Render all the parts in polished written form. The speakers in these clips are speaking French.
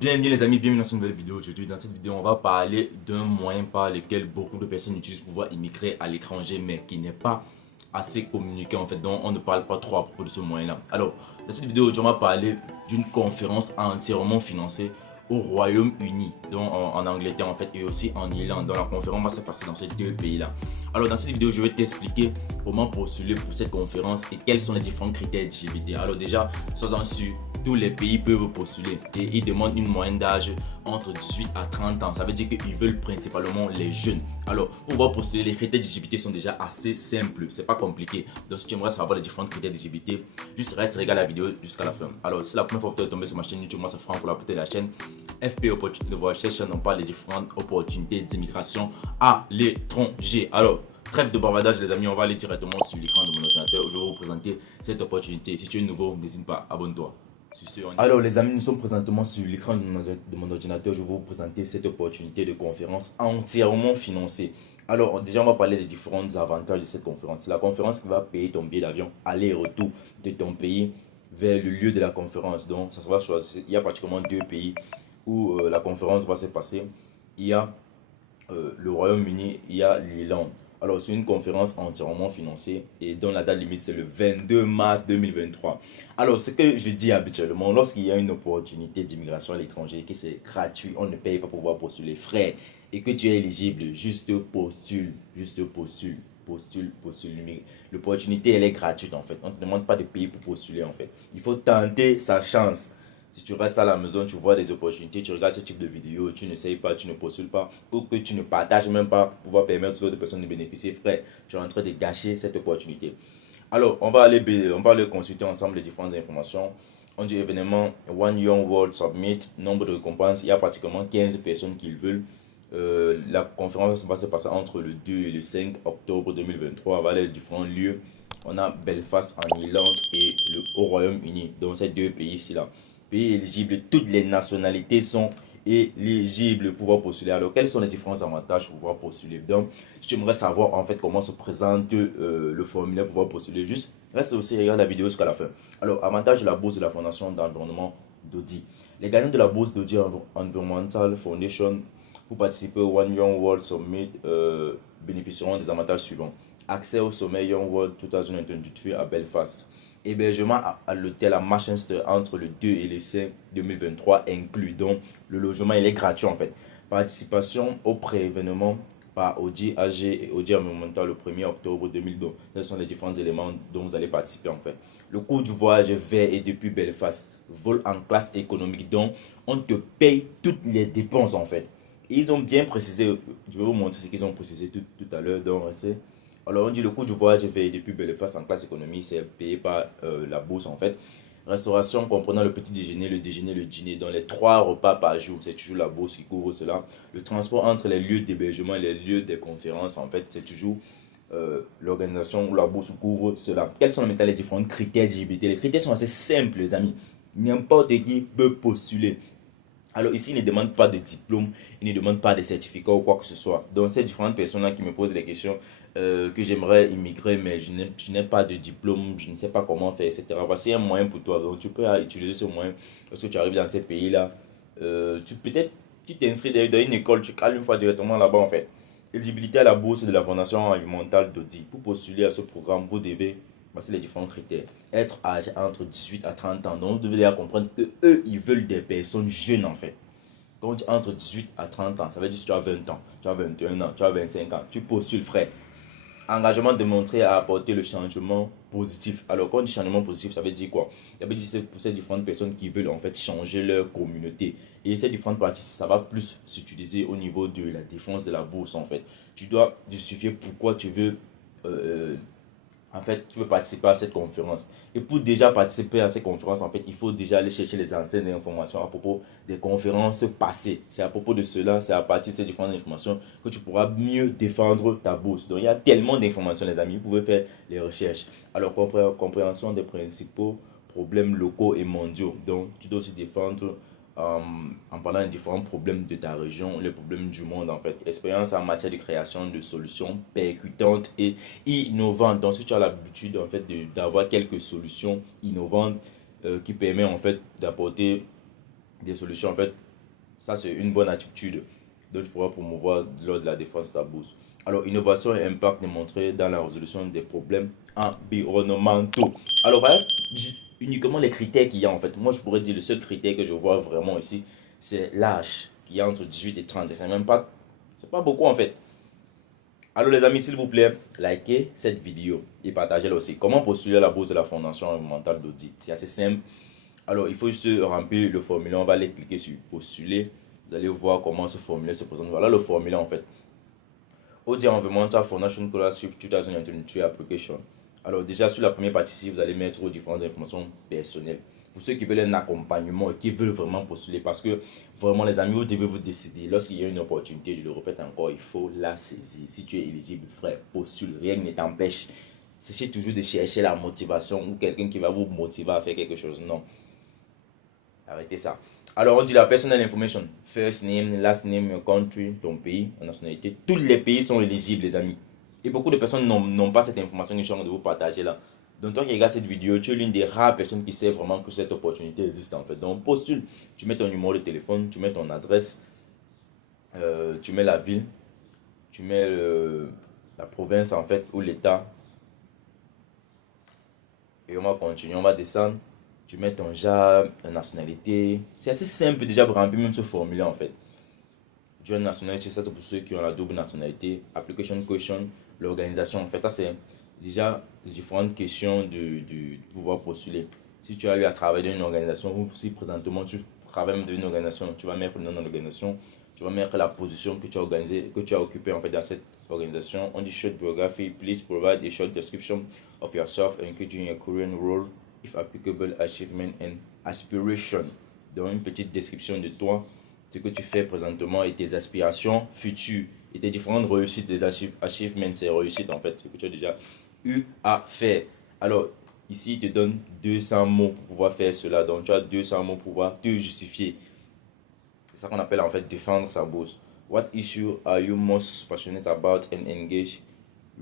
Bienvenue les amis, bienvenue dans cette nouvelle vidéo. Aujourd'hui, dans cette vidéo, on va parler d'un moyen par lequel beaucoup de personnes utilisent pour pouvoir immigrer à l'étranger, mais qui n'est pas assez communiqué en fait, donc on ne parle pas trop à propos de ce moyen-là. Alors, dans cette vidéo, on va parler d'une conférence entièrement financée au Royaume-Uni, donc en Angleterre en fait, et aussi en Irlande. Donc la conférence va se passer dans ces deux pays-là. Alors dans cette vidéo, je vais t'expliquer comment postuler pour cette conférence et quels sont les différents critères d'éligibilité. Alors déjà, sois-en sûr, tous les pays peuvent postuler et ils demandent une moyenne d'âge entre 18 à 30 ans. Ça veut dire qu'ils veulent principalement les jeunes. Alors, pour pouvoir postuler, les critères d'éligibilité sont déjà assez simples. C'est pas compliqué. Donc, si tu aimerais savoir les différents critères d'éligibilité, juste reste, regarde la vidéo jusqu'à la fin. Alors, si c'est la première fois que tu es tombé sur ma chaîne YouTube, moi c'est Franck pour la portée de la chaîne FP Opportunité de Voyage. Cette chaîne, on parle des différentes opportunités d'immigration à l'étranger. Alors, trêve de bavardage les amis, on va aller directement sur l'écran de mon ordinateur. Je vais vous présenter cette opportunité. Si tu es nouveau, n'hésite pas, abonne-toi. Alors les amis, nous sommes présentement sur l'écran de mon ordinateur. Je vais vous présenter cette opportunité de conférence entièrement financée. Alors déjà, on va parler des différents avantages de cette conférence. C'est la conférence qui va payer ton billet d'avion aller-retour de ton pays vers le lieu de la conférence. Donc ça sera choisi. Il y a pratiquement deux pays où la conférence va se passer. Il y a le Royaume-Uni, il y a l'Irlande. Alors, c'est une conférence entièrement financée et dont la date limite, c'est le 22 mars 2023. Alors, ce que je dis habituellement, lorsqu'il y a une opportunité d'immigration à l'étranger, que c'est gratuit, on ne paye pas pour pouvoir postuler frais et que tu es éligible, juste postule, postule. L'opportunité, elle est gratuite en fait. On ne te demande pas de payer pour postuler en fait. Il faut tenter sa chance. Si tu restes à la maison, tu vois des opportunités, tu regardes ce type de vidéo, tu n'essayes pas, tu ne postules pas, ou que tu ne partages même pas pour pouvoir permettre aux autres personnes de bénéficier, frère, tu es en train de gâcher cette opportunité. Alors, on va aller consulter ensemble les différentes informations. On dit événement One Young World Summit, nombre de récompenses, il y a pratiquement 15 personnes qui le veulent. La conférence va se passer entre le 2 et le 5 octobre 2023. On va aller à différents lieux. On a Belfast en Irlande et au Royaume-Uni, donc ces deux pays ici là. Pays éligibles, toutes les nationalités sont éligibles pour pouvoir postuler. Alors, quels sont les différents avantages pour pouvoir postuler? Donc, si tu aimerais savoir en fait comment se présente le formulaire pour pouvoir postuler, juste reste aussi regarde la vidéo jusqu'à la fin. Alors, avantage de la bourse de la Fondation d'environnement d'Audi. Les gagnants de la bourse d'Audi Environmental Foundation pour participer au One Young World Summit bénéficieront des avantages suivants. Accès au sommet Young World 2023 à Belfast. Hébergement à l'hôtel à Manchester entre le 2 et le 5 2023 inclus. Donc, le logement, il est gratuit en fait. Participation au pré-événement par Audi AG et Audi Environmental le 1er octobre 2002. Ce sont les différents éléments dont vous allez participer en fait. Le coût du voyage vers et depuis Belfast. Vol en classe économique. Donc, on te paye toutes les dépenses en fait. Ils ont bien précisé, je vais vous montrer ce qu'ils ont précisé tout à l'heure. Donc, c'est alors, on dit le coût du voyage vers depuis Belfast en classe économie, c'est payé par la bourse en fait. Restauration comprenant le petit déjeuner, le dîner, dans les 3 repas par jour, c'est toujours la bourse qui couvre cela. Le transport entre les lieux d'hébergement et les lieux des conférences, en fait, c'est toujours l'organisation ou la bourse couvre cela. Quels sont maintenant les différents critères d'éligibilité? Les critères sont assez simples, les amis. N'importe qui peut postuler. Alors ici, il ne demande pas de diplôme, il ne demande pas de certificat ou quoi que ce soit. Donc, ces différentes personnes-là qui me posent des questions que j'aimerais immigrer, mais je n'ai pas de diplôme, je ne sais pas comment faire, etc. Voici un moyen pour toi. Donc, tu peux utiliser ce moyen lorsque tu arrives dans ces pays-là. Peut-être tu t'inscris dans une école, tu cales une fois directement là-bas en fait. Éligibilité à la bourse de la Fondation environnementale d'Audi. Pour postuler à ce programme, vous devez voici les différents critères. Être âgé entre 18 à 30 ans. Donc, vous devez déjà comprendre que eux, ils veulent des personnes jeunes en fait. Quand on dit entre 18 à 30 ans, ça veut dire que tu as 20 ans, tu as 21 ans, tu as 25 ans, tu postules frère. Engagement démontré à apporter le changement positif. Alors, quand on dit changement positif, ça veut dire quoi? Ça veut dire que c'est pour ces différentes personnes qui veulent en fait changer leur communauté. Et ces différentes parties, ça va plus s'utiliser au niveau de la défense de la bourse en fait. Tu dois justifier pourquoi tu veux en fait, tu veux participer à cette conférence. Et pour déjà participer à cette conférence, en fait, il faut déjà aller chercher les anciennes informations à propos des conférences passées. C'est à propos de cela, c'est à partir de ces différentes informations que tu pourras mieux défendre ta bourse. Donc, il y a tellement d'informations, les amis. Vous pouvez faire les recherches. Alors, compréhension des principaux problèmes locaux et mondiaux. Donc, tu dois aussi défendre en parlant des différents problèmes de ta région, les problèmes du monde en fait. Expérience en matière de création de solutions percutantes et innovantes. Donc si tu as l'habitude en fait d'avoir quelques solutions innovantes qui permettent en fait d'apporter des solutions en fait Ça, c'est une bonne attitude dont tu pourras promouvoir lors de la défense de ta bourse. Alors, innovation et impact démontré dans la résolution des problèmes environnementaux. Alors, voilà uniquement les critères qu'il y a en fait. Moi, je pourrais dire le seul critère que je vois vraiment ici, c'est l'âge qui est entre 18 et 30. Et c'est pas beaucoup en fait. Alors les amis, s'il vous plaît, likez cette vidéo et partagez-la aussi. Comment postuler à la bourse de la Fondation environnementale d'audit? C'est assez simple. Alors, il faut juste remplir le formulaire. On va aller cliquer sur postuler. Vous allez voir comment ce formulaire se présente. Voilà le formulaire en fait. Audit Environmental Foundation Scholarship 2023 Application. Alors, déjà sur la première partie ici, vous allez mettre vos différentes informations personnelles. Pour ceux qui veulent un accompagnement et qui veulent vraiment postuler, parce que vraiment les amis, vous devez vous décider. Lorsqu'il y a une opportunité, je le répète encore, il faut la saisir. Si tu es éligible, frère, postule, rien ne t'empêche. Sachez toujours de chercher la motivation ou quelqu'un qui va vous motiver à faire quelque chose. Non, arrêtez ça. Alors on dit la personal information, first name, last name, your country, ton pays, ta nationalité. Tous les pays sont éligibles les amis. Et beaucoup de personnes n'ont pas cette information que je suis en train de vous partager là. Donc toi qui regardes cette vidéo, tu es l'une des rares personnes qui sait vraiment que cette opportunité existe en fait. Donc postule, tu mets ton numéro de téléphone, tu mets ton adresse, tu mets la ville, tu mets la province en fait ou l'état. Et on va continuer, on va descendre. Tu mets ton genre, la nationalité. C'est assez simple déjà pour remplir même ce formulaire en fait. Dual nationalité, c'est pour ceux qui ont la double nationalité. Application question, l'organisation. En fait, ça c'est déjà les différentes questions de pouvoir postuler. Si tu as eu à travailler dans une organisation ou si présentement tu travailles dans une organisation, tu vas mettre le nom de l'organisation, tu vas mettre la position que tu as organisée, que tu as occupée en fait dans cette organisation. On dit short biography, please provide a short description of yourself including your current role, if applicable, achievement and aspiration. Donc une petite description de toi, ce que tu fais présentement et tes aspirations futures et tes différentes réussites, des achievements, c'est réussites en fait, ce que tu as déjà eu à faire. Alors, ici, il te donne 200 mots pour pouvoir faire cela. Donc, tu as 200 mots pour pouvoir te justifier. C'est ça qu'on appelle en fait défendre sa bourse. What issue are you most passionate about and engage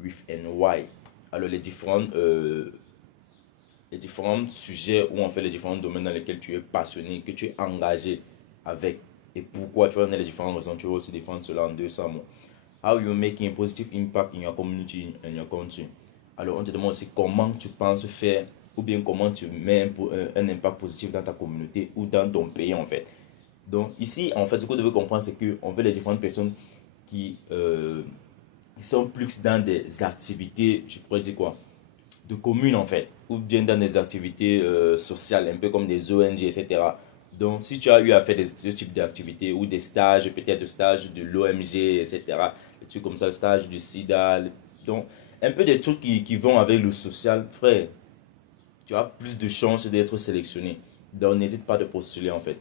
with and why? Alors, les différents sujets ou en fait les différents domaines dans lesquels tu es passionné, que tu es engagé avec et pourquoi, tu vois, dans les différentes raisons, tu vas aussi défendre cela en 200 mots. How you making a positive impact in your community and your country. Alors on te demande aussi comment tu penses faire ou bien comment tu mets un impact positif dans ta communauté ou dans ton pays en fait. Donc ici en fait ce que vous devez comprendre c'est qu'on veut les différentes personnes qui sont plus dans des activités, je pourrais dire quoi, de communes en fait, ou bien dans des activités sociales, un peu comme des ONG, etc. Donc, si tu as eu à faire ce type d'activités ou des stages, peut-être des stages de l'OMG, etc., des trucs comme ça, le stage du SIDA, donc un peu des trucs qui vont avec le social, frère, tu as plus de chances d'être sélectionné. Donc, n'hésite pas de postuler en fait.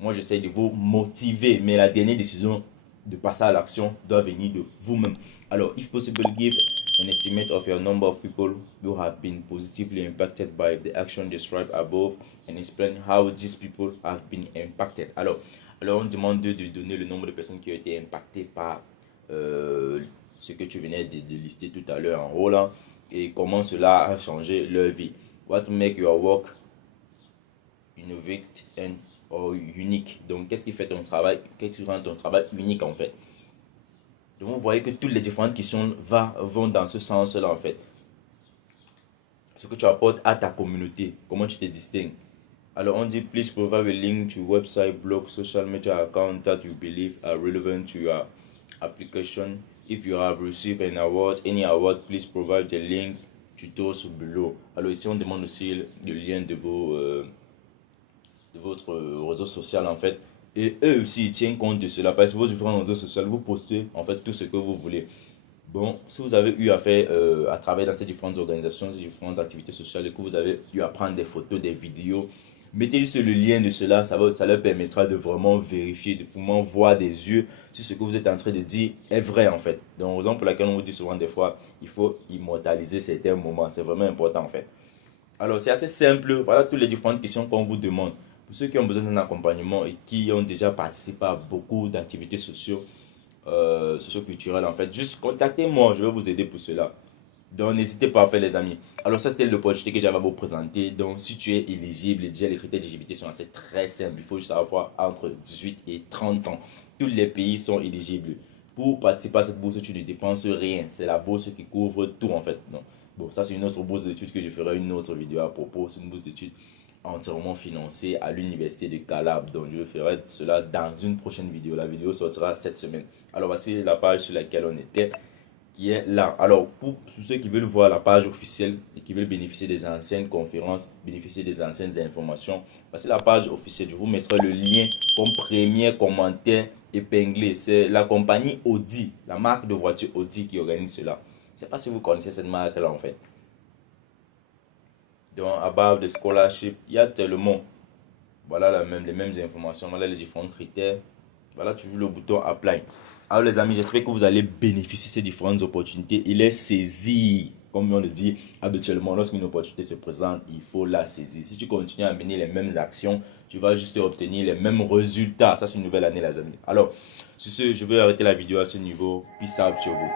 Moi, j'essaie de vous motiver, mais la dernière décision de passer à l'action doit venir de vous-même. Alors, if possible, give an estimate of your number of people who have been positively impacted by the action described above and explain how these people have been impacted. Alors on demande de donner le nombre de personnes qui ont été impactées par ce que tu venais de lister tout à l'heure en haut là et comment cela a changé leur vie. What make your work innovate and or unique. Donc, qu'est-ce qui fait ton travail, qu'est-ce qui rend ton travail unique en fait. Donc, vous voyez que toutes les différentes questions vont dans ce sens-là en fait. Ce que tu apportes à ta communauté, comment tu te distingues. Alors, on dit, please provide a link to website, blog, social media account that you believe are relevant to your application. If you have received an award, any award, please provide the link to those below. Alors, ici, on demande aussi le lien de votre réseau social en fait, et eux aussi ils tiennent compte de cela parce que vos différents réseaux sociaux vous postez en fait tout ce que vous voulez. Bon, si vous avez eu à faire à travailler dans ces différentes organisations, ces différentes activités sociales et que vous avez eu à prendre des photos, des vidéos, mettez juste le lien de cela, ça leur permettra de vraiment vérifier, de vraiment voir des yeux si ce que vous êtes en train de dire est vrai en fait. Donc raison pour laquelle on vous dit souvent des fois il faut immortaliser certains moments, c'est vraiment important en fait. Alors c'est assez simple, voilà toutes les différentes questions qu'on vous demande. Pour ceux qui ont besoin d'un accompagnement et qui ont déjà participé à beaucoup d'activités socioculturelles, en fait, juste contactez-moi, je vais vous aider pour cela. Donc, n'hésitez pas à faire, les amis. Alors, ça, c'était l'opportunité que j'avais à vous présenter. Donc, si tu es éligible, déjà, les critères d'éligibilité sont assez très simples. Il faut juste avoir entre 18 et 30 ans. Tous les pays sont éligibles. Pour participer à cette bourse, tu ne dépenses rien. C'est la bourse qui couvre tout, en fait. Donc, bon, ça, c'est une autre bourse d'études que je ferai une autre vidéo à propos. C'est une bourse d'études entièrement financée à l'université de Calabre. Donc, je ferai cela dans une prochaine vidéo. La vidéo sortira cette semaine. Alors, voici la page sur laquelle on était, qui est là. Alors, pour ceux qui veulent voir la page officielle et qui veulent bénéficier des anciennes conférences, bénéficier des anciennes informations, voici la page officielle. Je vous mettrai le lien comme premier commentaire épinglé. C'est la compagnie Audi, la marque de voiture Audi qui organise cela. Je ne sais pas si vous connaissez cette marque-là en fait. Donc, à base de scholarship, il y a tellement. Voilà les mêmes informations, voilà les différents critères. Voilà toujours le bouton apply. Alors les amis, j'espère que vous allez bénéficier de ces différentes opportunités et les saisir. Comme on le dit habituellement, lorsqu'une opportunité se présente, il faut la saisir. Si tu continues à mener les mêmes actions, tu vas juste obtenir les mêmes résultats. Ça, c'est une nouvelle année, les amis. Alors, sur ce, je vais arrêter la vidéo à ce niveau. Peace out sur vous.